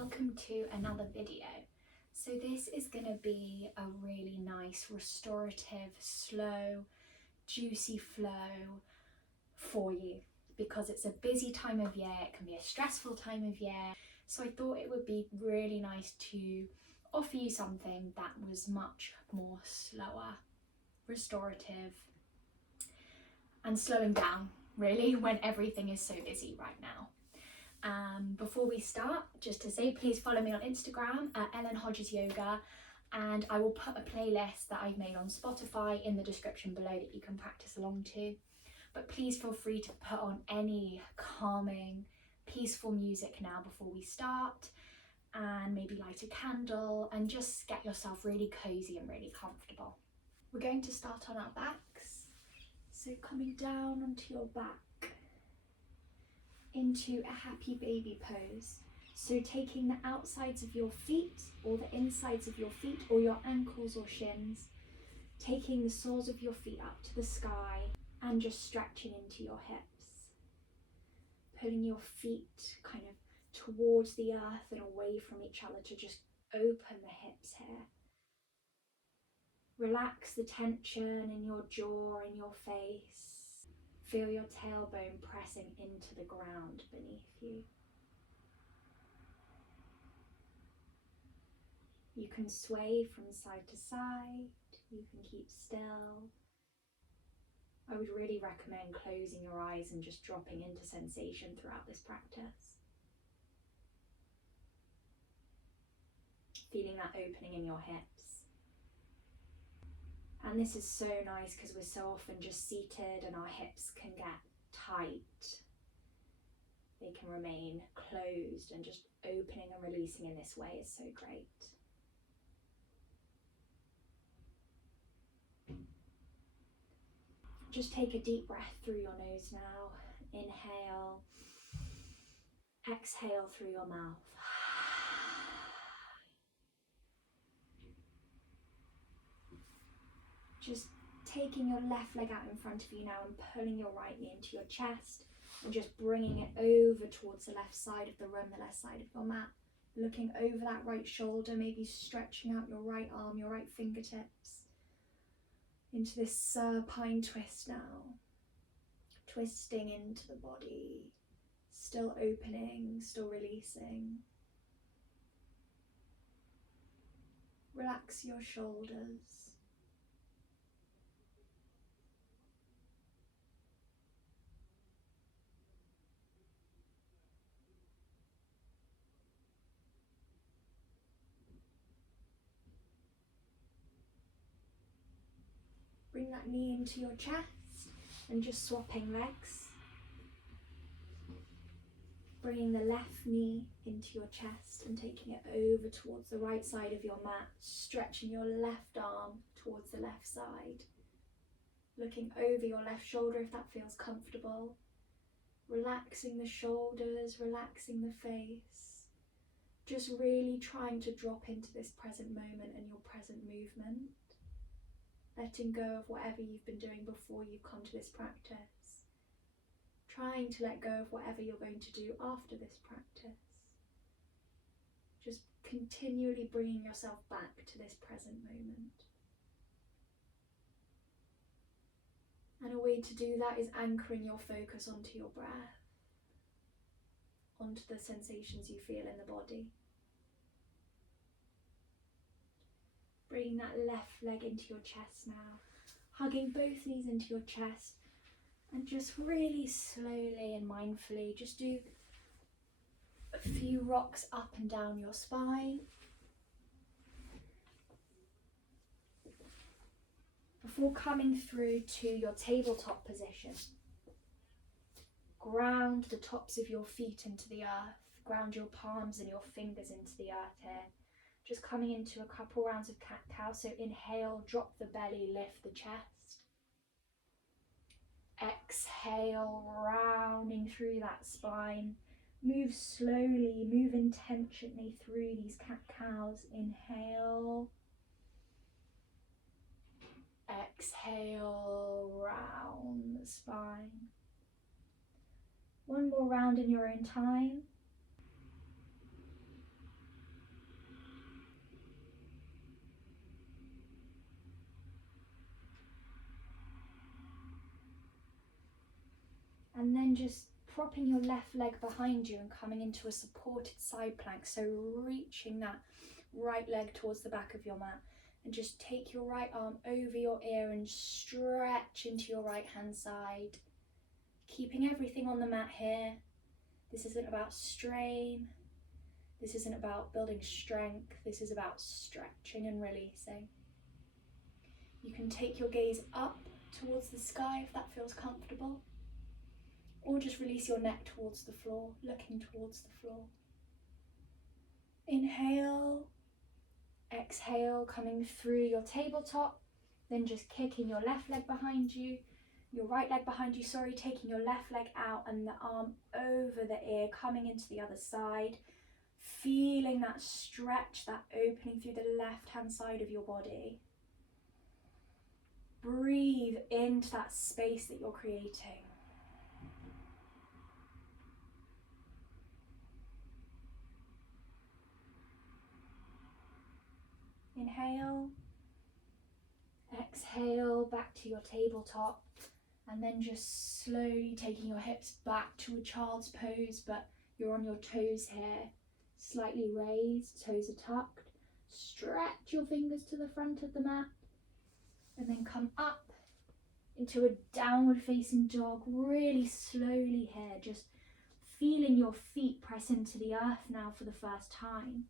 welcome to another video. So this is going to be a really nice restorative, slow, juicy flow for you because it's a busy time of year, it can be a stressful time of year. So I thought it would be really nice to offer you something that was much more slower, restorative, and slowing down really when everything is so busy right now. Before we start, just to say, please follow me on Instagram at Ellen Hodges Yoga, and I will put a playlist that I've made on Spotify in the description below that you can practice along to. But please feel free to put on any calming, peaceful music now before we start, and maybe light a candle and just get yourself really cozy and really comfortable. We're going to start on our backs, so coming down onto your back into a happy baby pose. So taking the outsides of your feet or the insides of your feet or your ankles or shins, taking the soles of your feet up to the sky and just stretching into your hips. Pulling your feet kind of towards the earth and away from each other to just open the hips here. Relax the tension in your jaw and your face. Feel your tailbone pressing into the ground beneath you. You can sway from side to side, you can keep still. I would really recommend closing your eyes and just dropping into sensation throughout this practice. Feeling that opening in your hips. And this is so nice because we're so often just seated and our hips can get tight. They can remain closed, and just opening and releasing in this way is so great. Just take a deep breath through your nose now. Inhale. Exhale through your mouth. Just taking your left leg out in front of you now and pulling your right knee into your chest and just bringing it over towards the left side of the room, the left side of your mat. Looking over that right shoulder, maybe stretching out your right arm, your right fingertips into this supine twist now. Twisting into the body, still opening, still releasing. Relax your shoulders. Bring that knee into your chest and just swapping legs. Bringing the left knee into your chest and taking it over towards the right side of your mat, stretching your left arm towards the left side. Looking over your left shoulder if that feels comfortable. Relaxing the shoulders, relaxing the face. Just really trying to drop into this present moment and your present movement. Letting go of whatever you've been doing before you've come to this practice. Trying to let go of whatever you're going to do after this practice. Just continually bringing yourself back to this present moment. And a way to do that is anchoring your focus onto your breath, onto the sensations you feel in the body. Bringing that left leg into your chest now, hugging both knees into your chest, and just really slowly and mindfully just do a few rocks up and down your spine. Before coming through to your tabletop position, ground the tops of your feet into the earth, ground your palms and your fingers into the earth here. Just coming into a couple rounds of cat-cow, so inhale, drop the belly, lift the chest. Exhale, rounding through that spine. Move slowly, move intentionally through these cat-cows. Inhale. Exhale, round the spine. One more round in your own time. And then just propping your left leg behind you and coming into a supported side plank. So reaching that right leg towards the back of your mat. And just take your right arm over your ear and stretch into your right hand side. Keeping everything on the mat here. This isn't about strain. This isn't about building strength. This is about stretching and releasing. You can take your gaze up towards the sky if that feels comfortable. Or just release your neck towards the floor, looking towards the floor. Inhale. Exhale, coming through your tabletop, then just kicking your left leg behind you, your right leg behind you, sorry, taking your left leg out and the arm over the ear, coming into the other side, feeling that stretch, that opening through the left hand side of your body. Breathe into that space that you're creating. Inhale, exhale back to your tabletop, and then just slowly taking your hips back to a child's pose, but you're on your toes here, slightly raised, toes are tucked. Stretch your fingers to the front of the mat, and then come up into a downward facing dog, really slowly here, just feeling your feet press into the earth now for the first time.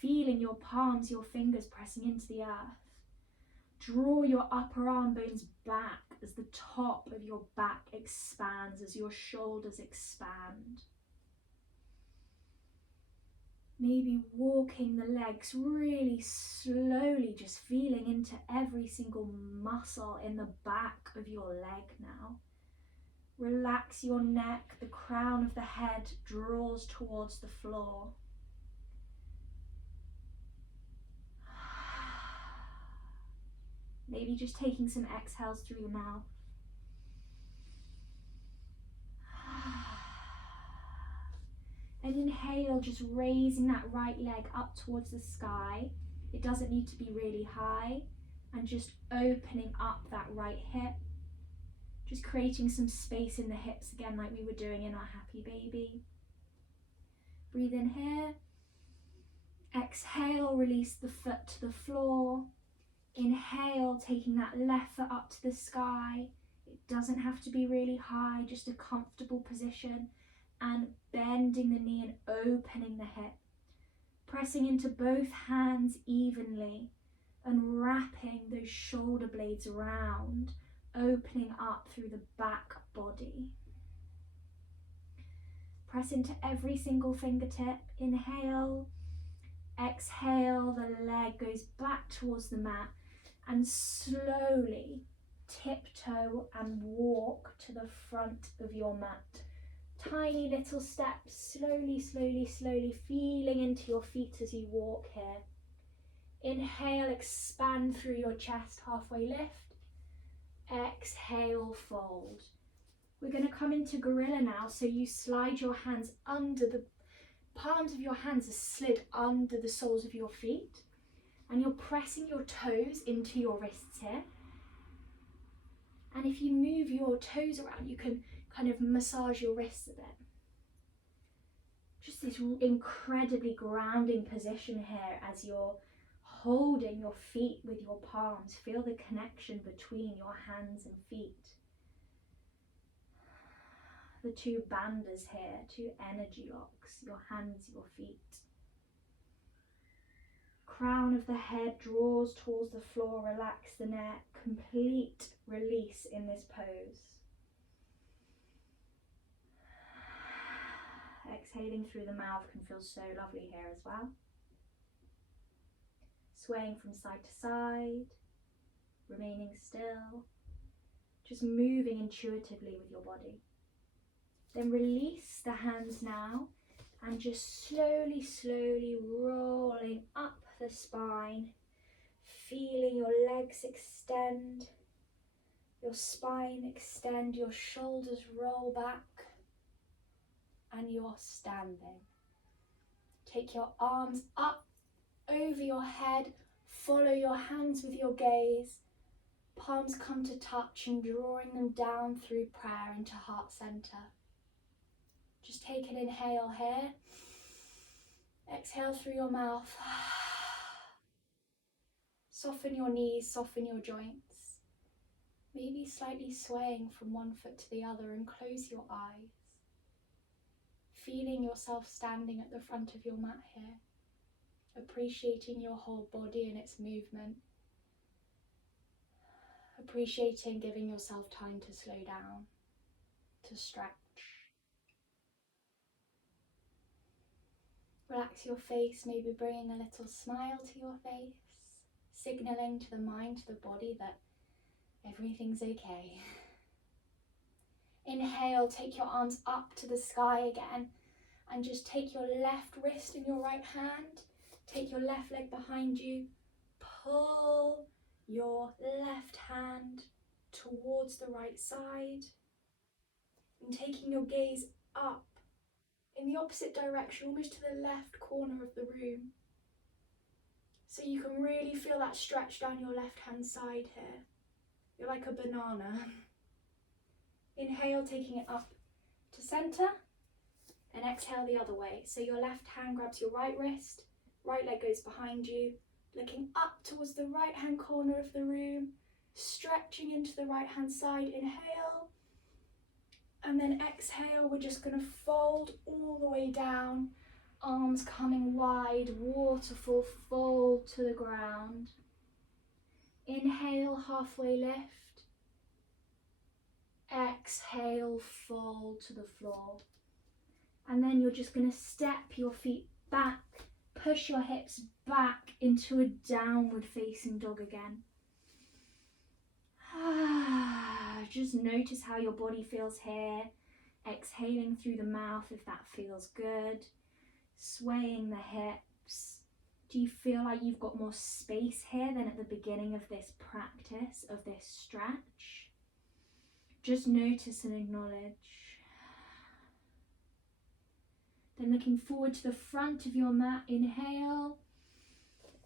Feeling your palms, your fingers pressing into the earth. Draw your upper arm bones back as the top of your back expands, as your shoulders expand. Maybe walking the legs really slowly, just feeling into every single muscle in the back of your leg now. Relax your neck, the crown of the head draws towards the floor. Maybe just taking some exhales through your mouth. And inhale, just raising that right leg up towards the sky. It doesn't need to be really high. And just opening up that right hip. Just creating some space in the hips again, like we were doing in our happy baby. Breathe in here. Exhale, release the foot to the floor. Inhale, taking that left foot up to the sky. It doesn't have to be really high, just a comfortable position. And bending the knee and opening the hip. Pressing into both hands evenly and wrapping those shoulder blades around, opening up through the back body. Press into every single fingertip. Inhale. Exhale, the leg goes back towards the mat. And slowly tiptoe and walk to the front of your mat. Tiny little steps, slowly, slowly, slowly, feeling into your feet as you walk here. Inhale, expand through your chest, halfway lift. Exhale, fold. We're going to come into gorilla now, so you slide your hands under the palms of your hands are slid under the soles of your feet. And you're pressing your toes into your wrists here. And if you move your toes around, you can kind of massage your wrists a bit. Just this incredibly grounding position here as you're holding your feet with your palms. Feel the connection between your hands and feet. The two bandhas here, two energy locks, your hands, your feet. Crown of the head draws towards the floor, relax the neck, complete release in this pose. Exhaling through the mouth can feel so lovely here as well. Swaying from side to side, remaining still, just moving intuitively with your body. Then release the hands now and just slowly, slowly rolling up the spine, feeling your legs extend, your spine extend, your shoulders roll back, and you're standing. Take your arms up over your head, follow your hands with your gaze, Palms come to touch and drawing them down through prayer into heart center. Just take an inhale here. Exhale through your mouth. Soften your knees, soften your joints. Maybe slightly swaying from one foot to the other, and close your eyes. Feeling yourself standing at the front of your mat here. Appreciating your whole body and its movement. Appreciating giving yourself time to slow down, to stretch. Relax your face, maybe bringing a little smile to your face, signalling to the mind, to the body that everything's okay. Inhale, take your arms up to the sky again, and just take your left wrist in your right hand, take your left leg behind you, pull your left hand towards the right side, and taking your gaze up in the opposite direction, almost to the left corner of the room. So you can really feel that stretch down your left hand side here. You're like a banana. Inhale, taking it up to center, and exhale the other way. So your left hand grabs your right wrist, right leg goes behind you, looking up towards the right hand corner of the room, stretching into the right hand side. Inhale, and then exhale. We're just going to fold all the way down, arms coming wide, waterfall, fold to the ground. Inhale, halfway lift. Exhale, fold to the floor. And then you're just going to step your feet back, push your hips back into a downward facing dog again. Just notice how your body feels here. Exhaling through the mouth if that feels good. Swaying the hips. Do you feel like you've got more space here than at the beginning of this practice, of this stretch? Just notice and acknowledge. Then looking forward to the front of your mat, inhale.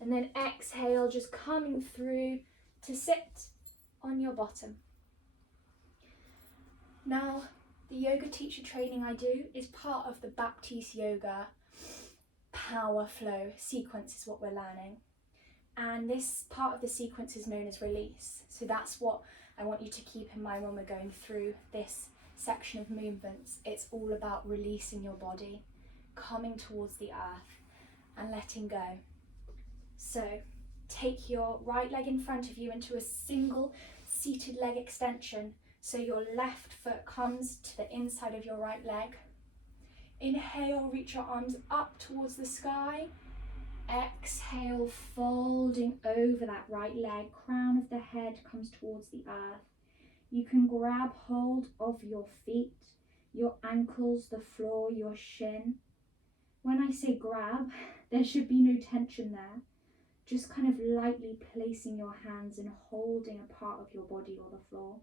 And then exhale, just coming through to sit on your bottom. Now, the yoga teacher training I do is part of the Baptiste Yoga power flow sequence is what we're learning. And this part of the sequence is known as release. So that's what I want you to keep in mind when we're going through this section of movements. It's all about releasing your body, coming towards the earth and letting go. So take your right leg in front of you into a single seated leg extension. So your left foot comes to the inside of your right leg. Inhale, reach your arms up towards the sky. Exhale, folding over that right leg. Crown of the head comes towards the earth. You can grab hold of your feet, your ankles, the floor, your shin. When I say grab, there should be no tension there. Just kind of lightly placing your hands and holding a part of your body or the floor.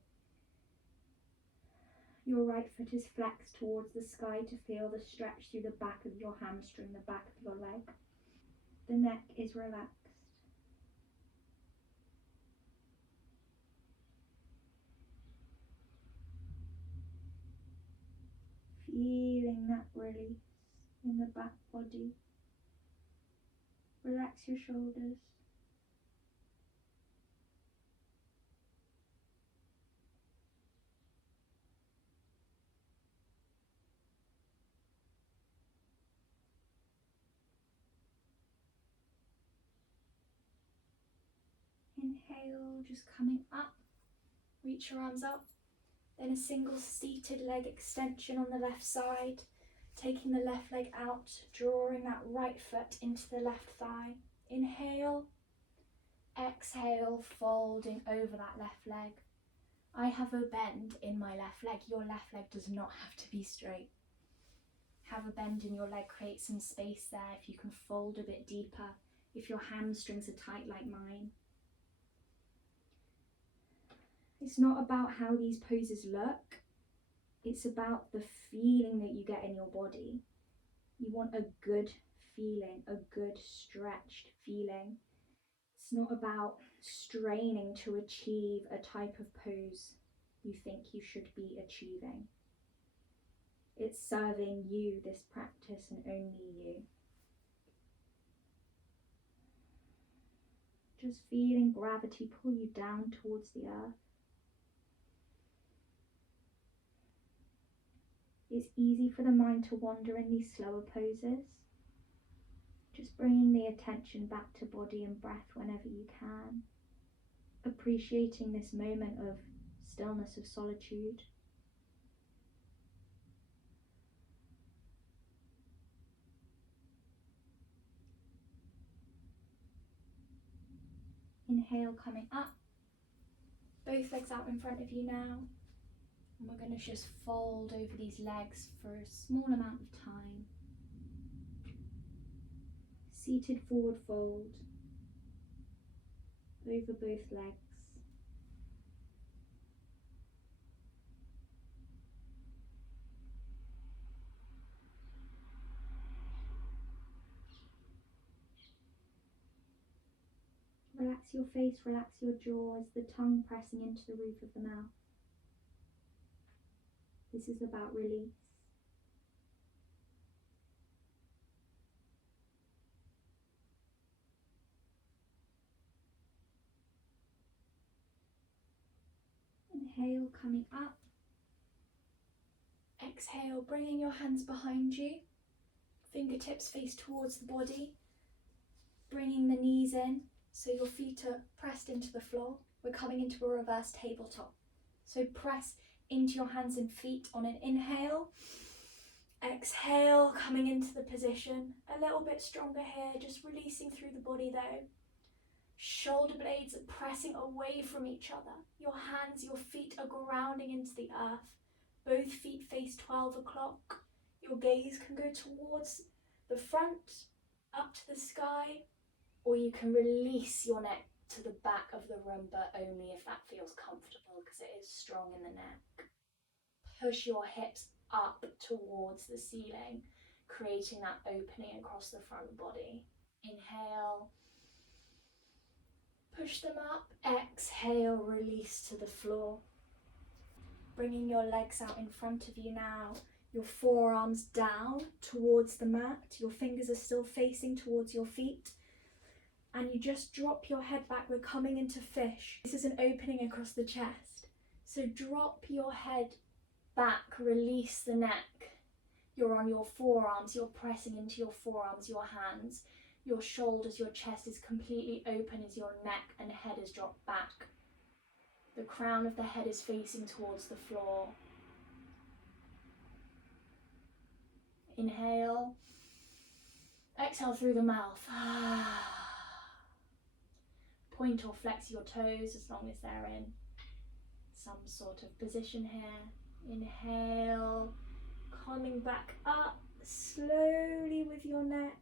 Your right foot is flexed towards the sky to feel the stretch through the back of your hamstring, the back of your leg. The neck is relaxed. Feeling that release in the back body. Relax your shoulders. Inhale, just coming up. Reach your arms up. Then a single seated leg extension on the left side. Taking the left leg out, drawing that right foot into the left thigh. Inhale. Exhale, folding over that left leg. I have a bend in my left leg. Your left leg does not have to be straight. Have a bend in your leg, create some space there. If you can fold a bit deeper, if your hamstrings are tight like mine. It's not about how these poses look. It's about the feeling that you get in your body. You want a good feeling, a good stretched feeling. It's not about straining to achieve a type of pose you think you should be achieving. It's serving you, this practice, and only you. Just feeling gravity pull you down towards the earth. It's easy for the mind to wander in these slower poses. Just bringing the attention back to body and breath whenever you can. Appreciating this moment of stillness, of solitude. Inhale, coming up. Both legs out in front of you now. And we're going to just fold over these legs for a small amount of time. Seated forward fold over both legs. Relax your face, relax your jaw as the tongue pressing into the roof of the mouth. This is about release. Inhale, coming up. Exhale, bringing your hands behind you. Fingertips face towards the body. Bringing the knees in so your feet are pressed into the floor. We're coming into a reverse tabletop. So press into your hands and feet on an inhale. Exhale, coming into the position. A little bit stronger here, just releasing through the body though. Shoulder blades are pressing away from each other. Your hands, your feet are grounding into the earth. Both feet face 12 o'clock. Your gaze can go towards the front, up to the sky, or you can release your neck to the back of the room, but only if that feels comfortable because it is strong in the neck. Push your hips up towards the ceiling, creating that opening across the front body. Inhale. Push them up. Exhale, release to the floor. Bringing your legs out in front of you now. Your forearms down towards the mat. Your fingers are still facing towards your feet. And you just drop your head back. We're coming into fish. This is an opening across the chest. So drop your head back, release the neck. You're on your forearms. You're pressing into your forearms, your hands. Your shoulders, your chest is completely open as your neck and head is dropped back. The crown of the head is facing towards the floor. Inhale. Exhale through the mouth. Point or flex your toes as long as they're in some sort of position here. Inhale. Coming back up slowly with your neck.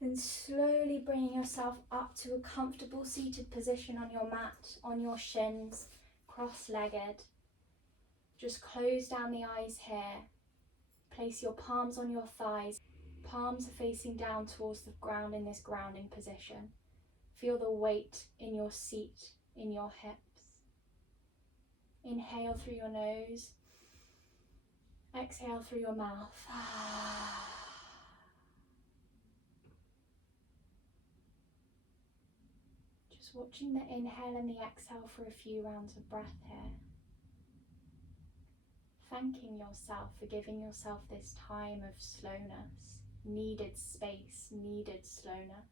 Then slowly bringing yourself up to a comfortable seated position on your mat, on your shins, cross-legged. Just close down the eyes here. Place your palms on your thighs. Palms are facing down towards the ground in this grounding position. Feel the weight in your seat, in your hips. Inhale through your nose. Exhale through your mouth. Just watching the inhale and the exhale for a few rounds of breath here. Thanking yourself for giving yourself this time of slowness, needed space, needed slowness.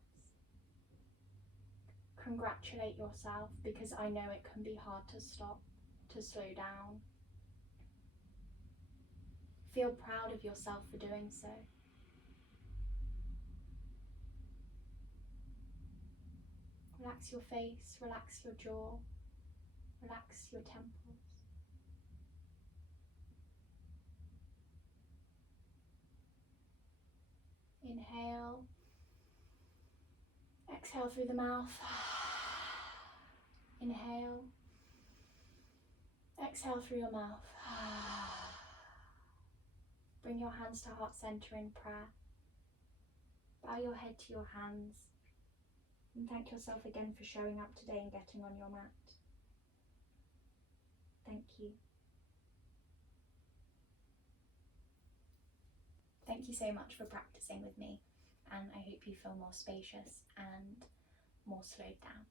Congratulate yourself because I know it can be hard to stop, to slow down. Feel proud of yourself for doing so. Relax your face, relax your jaw, relax your temples. Inhale. Exhale through the mouth. Inhale. Exhale through your mouth. Bring your hands to heart center in prayer. Bow your head to your hands. And thank yourself again for showing up today and getting on your mat. Thank you. Thank you so much for practicing with me, and I hope you feel more spacious and more slowed down.